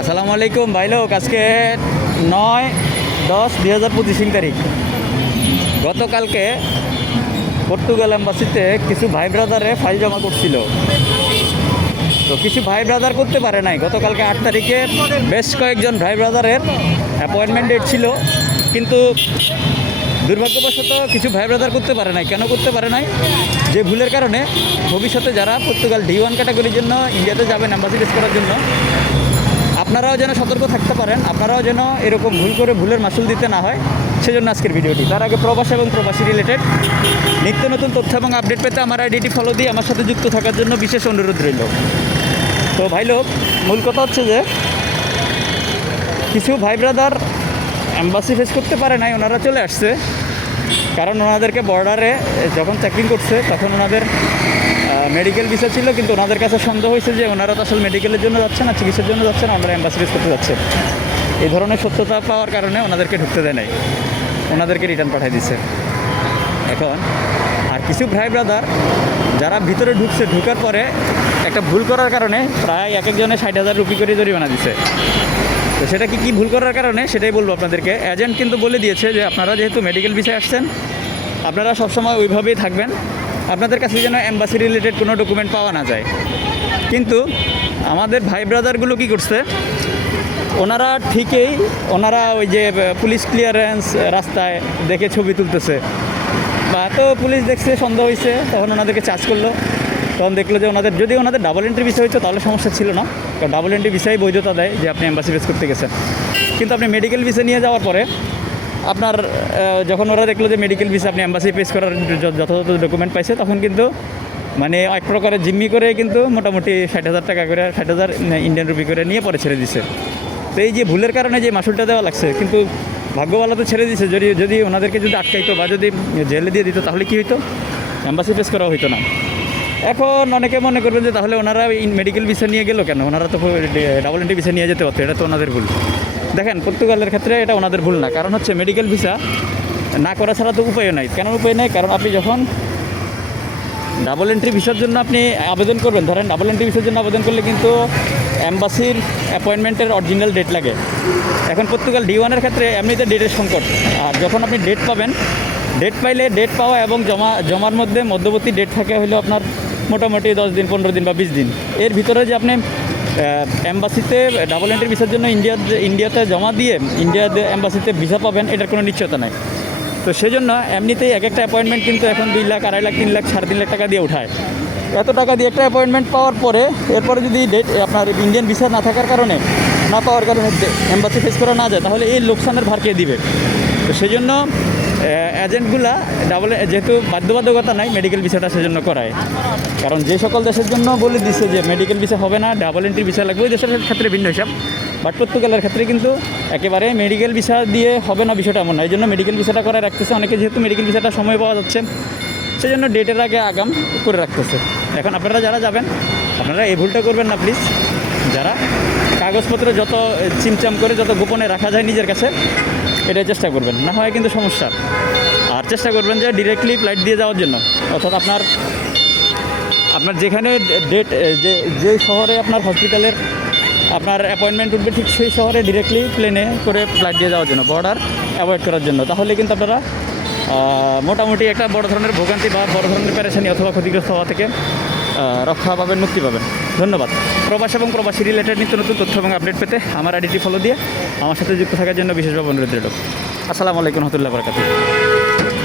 আসসালামু আলাইকুম ভাই লোক, আজকে নয় দশ দুই হাজার পঁচিশ তারিখ। গতকালকে পর্তুগাল এম্বাসিতে কিছু ভাই ব্রাদারে ফাইল জমা করছিল। তো কিছু ভাই ব্রাদার করতে পারে নাই। গতকালকে আট তারিখে বেশ কয়েকজন ভাই ব্রাদারের অ্যাপয়েন্টমেন্ট ডেট ছিল। কিন্তু দুর্ভাগ্যবশত কিছু ভাই ব্রাদার করতে পারে নাই। কেন করতে পারে নাই? যে ভুলের কারণে ভবিষ্যতে যারা পর্তুগাল ডি ওয়ান ক্যাটাগরির জন্য ইন্ডিয়াতে যাবেন অ্যাম্বাসি করার জন্য আপনারাও যেন সতর্ক থাকতে পারেন, আপনারাও যেন এরকম ভুল করে ভুলের মাসুল দিতে না হয়, সেজন্য আজকের ভিডিওটি। তার আগে প্রবাস এবং প্রবাসী রিলেটেড নিত্য নতুন তথ্য এবং আপডেট পেতে আমার আইডিটি ফলো দিয়ে আমার সাথে যুক্ত থাকার জন্য বিশেষ অনুরোধ রইল। তো ভাই লোক, মূল কথা হচ্ছে যে, কিছু ভাই ব্রাদার অ্যাম্বাসি ফেস করতে পারে নাই, ওনারা চলে আসছে। কারণ ওনাদেরকে বর্ডারে যখন চেকিং করছে, তখন ওনাদের মেডিকেল ভিসা ছিল, কিন্তু ওনাদের কাছে সন্দেহ হয়েছে যে ওনারা তো আসলে মেডিকেলের জন্য যাচ্ছে না, চিকিৎসার জন্য যাচ্ছে না ওনারা অ্যাম্বাসিডিস করতে যাচ্ছে। এই ধরনের সত্যতা পাওয়ার কারণে ওনাদেরকে ঢুকতে দেয় নাই। ওনাদেরকে রিটার্ন পাঠিয়ে দিচ্ছে এখন, আর কিছু ভাই ব্রাদার যারা ভিতরে ঢুকছে, ঢুকার পরে একটা ভুল করার কারণে প্রায় এক একজনে ষাট হাজার রুপি করে জরিমানা দিচ্ছে তো সেটা কি কি ভুল করার কারণে সেটাই বলব আপনাদেরকে। এজেন্ট কিন্তু বলে দিয়েছে যে আপনারা যেহেতু মেডিকেল বিষয়ে আসছেন, আপনারা সবসময় ওইভাবেই থাকবেন। আপনাদের কাছে যেন অ্যাম্বাসি রিলেটেড কোনো ডকুমেন্ট পাওয়া না যায়। কিন্তু আমাদের ভাই ব্রাদারগুলো কি করছে, ওনারা ঠিকই ওনারা ওই যে পুলিশ ক্লিয়ারেন্স রাস্তায় দেখে ছবি তুলতেছে। বা তো পুলিশ দেখছে, সন্দেহ হয়েছে তখন ওনাদেরকে চার্জ করল। তখন দেখল যে ওনাদের, যদি ওনাদের ডাবল এন্ট্রি ভিসা হইতো তাহলে সমস্যা ছিল না। কারণ ডাবল এন্ট্রি ভিসাই বৈধতা দেয় যে আপনি অ্যাম্বাসি ফেস করতে গেছেন। কিন্তু আপনি মেডিকেল ভিসা নিয়ে যাওয়ার পরে, আপনার যখন ওরা দেখল যে মেডিকেল ভিসা আপনি অ্যাম্বাসি ফেস করার যথাযথ ডকুমেন্ট পাইছে, তখন কিন্তু মানে এক প্রকারের জিম্মি করে কিন্তু মোটামুটি ষাট হাজার টাকা করে, ষাট হাজার ইন্ডিয়ান রুপি করে নিয়ে পরে ছেড়ে দিছে। তো এই যে ভুলের কারণে যে মাসুলটা দেওয়া লাগছে, কিন্তু ভাগ্যবালা তো ছেড়ে দিছে, যদি যদি ওনাদেরকে যদি আটকাইতো বা যদি জেলে দিয়ে দিত, তাহলে কি হইতো? অ্যাম্বাসি ফেস করা হইতো না। এখন অনেকে মনে করবেন যে তাহলে ওনারা মেডিকেল ভিসা নিয়ে গেলো কেন? ওনারা তো ডাবল এন্ট্রি ভিসা নিয়ে যেতে পারতো, এটা তো ওনাদের ভুল। দেখেন, পর্তুগালের ক্ষেত্রে এটা ওনাদের ভুল না, কারণ হচ্ছে মেডিকেল ভিসা না করা ছাড়া তো উপায় নাই। কেন উপায় নেই? কারণ আপনি যখন ডাবল এন্ট্রি ভিসার জন্য আপনি আবেদন করবেন, ধরেন ডাবল এন্ট্রি ভিসার জন্য আবেদন করলে কিন্তু অ্যাম্বাসির অ্যাপয়েন্টমেন্টের অরিজিনাল ডেট লাগে। এখন পর্তুগাল ডি ওয়ানের ক্ষেত্রে এমনিতে ডেটের সংকট। আর যখন আপনি ডেট পাবেন ডেট পাইলে ডেট পাওয়া এবং জমা, জমার মধ্যে মধ্যবর্তী ডেট থাকে হলো আপনার মোটামুটি দশ দিন, পনেরো দিন বা বিশ দিন। এর ভিতরে যে আপনি অ্যাম্বাসিতে ডাবল এন্ট্রি ভিসার জন্য ইন্ডিয়া ইন্ডিয়াতে জমা দিয়ে ইন্ডিয়াতে অ্যাম্বাসিতে ভিসা পাবেন, এটার কোনো নিশ্চয়তা নাই। তো সেজন্য এমনিতেই এক একটা অ্যাপয়েন্টমেন্ট কিন্তু এখন দুই লাখ, আড়াই লাখ, তিন লাখ, সাড়ে তিন লাখ টাকা দিয়ে উঠায়। এত টাকা দিয়ে একটা অ্যাপয়েন্টমেন্ট পাওয়ার পরে, এরপরে যদি ডেট আপনার ইন্ডিয়ান ভিসা না থাকার কারণে, না পাওয়ার কারণে এম্বাসি ফেস করা না যায়, তাহলে এই লোকসানের ভার কে দিবে? তো সেই জন্য এজেন্টগুলা ডাবল যেহেতু বাধ্যবাধকতা নাই মেডিকেল ভিসাটা সেজন্য করায়। কারণ যে সকল দেশের জন্য বলে দিচ্ছে যে মেডিকেল ভিসা হবে না ডাবল এন্ট্রি ভিসা লাগবে, ওই দেশের ক্ষেত্রে ভিন্ন হিসাব। বাট পর্তুগালের ক্ষেত্রে কিন্তু একেবারে মেডিকেল ভিসা দিয়ে হবে না বিষয়টা এমন না। এই জন্য মেডিকেল ভিসাটা করায় রাখতেছে। অনেকে যেহেতু মেডিকেল ভিসাটা সময় পাওয়া যাচ্ছে সেই জন্য ডেটের আগে আগাম করে রাখতেছে। এখন আপনারা যারা যাবেন, আপনারা এই ভুলটা করবেন না প্লিজ যারা কাগজপত্র যত চিমচাম করে, যত গোপনে রাখা যায় নিজের কাছে এটাই চেষ্টা করবেন। না হয় কিন্তু সমস্যা। আর চেষ্টা করবেন যে ডিরেক্টলি ফ্লাইট দিয়ে যাওয়ার জন্য। অর্থাৎ আপনার আপনার যেখানে ডেট যে যে শহরে আপনার হসপিটালের আপনার অ্যাপয়েন্টমেন্ট উঠবে, ঠিক সেই শহরে ডিরেক্টলি প্লেনে করে ফ্লাইট দিয়ে যাওয়ার জন্য বর্ডার অ্যাভয়েড করার জন্য। তাহলে কিন্তু আপনারা মোটামুটি একটা বড় ধরনের ভোগান্তি বা বড় ধরনের প্যারেশানি অথবা ক্ষতিগ্রস্ত হওয়া থেকে রক্ষা পাবেন, মুক্তি পাবেন। ধন্যবাদ। প্রবাস এবং প্রবাসী রিলেটেড নিত্য নতুন তথ্য এবং আপডেট পেতে আমার আইডিটি ফলো দিয়ে আমার সাথে যুক্ত থাকার জন্য বিশেষভাবে অনুরোধ রইল। আসসালামু আলাইকুম রহমতুল্লাহ বরকাত